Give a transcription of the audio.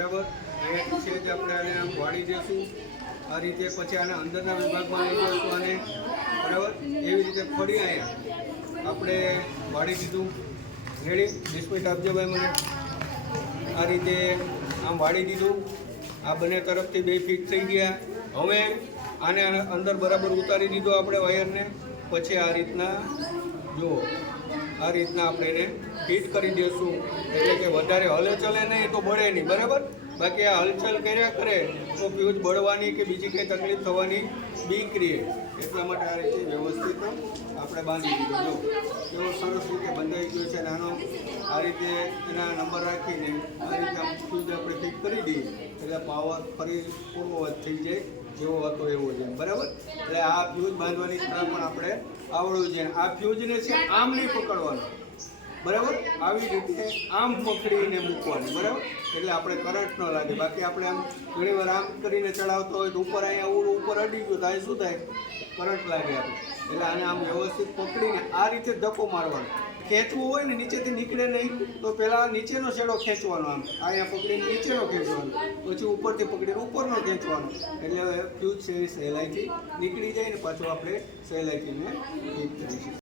બરાબર. અહીંયાથી છે જ આપણે આને આમ વાળી દઈશું આ રીતે. પછી આને અંદરના વિભાગમાં લઈ જઈશું આને, બરાબર. એવી રીતે ફરી અહીંયા આપણે વાળી દીધું. રેડી? 20 મિનિટ આપજો ભાઈ મને. આ રીતે આમ વાળી દીધું. આ બંને તરફથી 2 ફીટ થઈ ગયા. હવે આને અંદર બરાબર ઉતારી દીધો આપણે વાયરને. પછી આ રીતના જુઓ, આ રીતના આપણે એને ફિટ કરી દઈશું. એટલે કે વધારે હલચલે નહીં તો બળે નહીં, બરાબર. બાકી આ હલચલ કર્યા કરે તો ફ્યુઝ બળવાની કે બીજી કંઈ તકલીફ થવાની બીક રહે. એટલા માટે આ રીતે વ્યવસ્થિત આપણે બાંધી દીધું. જો એવો સરસ રીતે બંધાઈ ગયો છે. નાનો આ રીતે એના નંબર રાખીને આ રીતે આમ ફ્યુઝ આપણે ફિટ કરી દઈએ એટલે પાવર ફરી પૂર્વવત થઈ જાય, જેવો હતો એવો છે, બરાબર. એટલે આ ફ્યુઝ બાંધવાની કળા પણ આપણે આવડવું છે. આ ફ્યુઝને છે આમ નહીં પકડવાનું, બરાબર. આવી રીતે આમ પકડીને મૂકવાનું, બરાબર. એટલે આપણે કરંટ ન લાગે. બાકી આપણે આમ ઘણી વાર આમ કરીને ચડાવતો હોય તો ઉપર અહીંયા ઉપર અડી ગયું તો શું થાય? કરંટ લાગે આપણે. એટલે આને આમ વ્યવસ્થિત પકડીને આ રીતે ધક્કો મારવાનો. ખેંચવું હોય ને નીચેથી નીકળે નહીં તો પહેલાં નીચેનો છેડો ખેંચવાનો, આમ અહીંયા પકડીને નીચેનો ખેંચવાનો, પછી ઉપરથી પકડીને ઉપરનો ખેંચવાનો. એટલે ફ્યુઝ છે એ સહેલાઈથી નીકળી જાય ને પાછું આપણે સહેલાઈથી ફિટ કરીશું.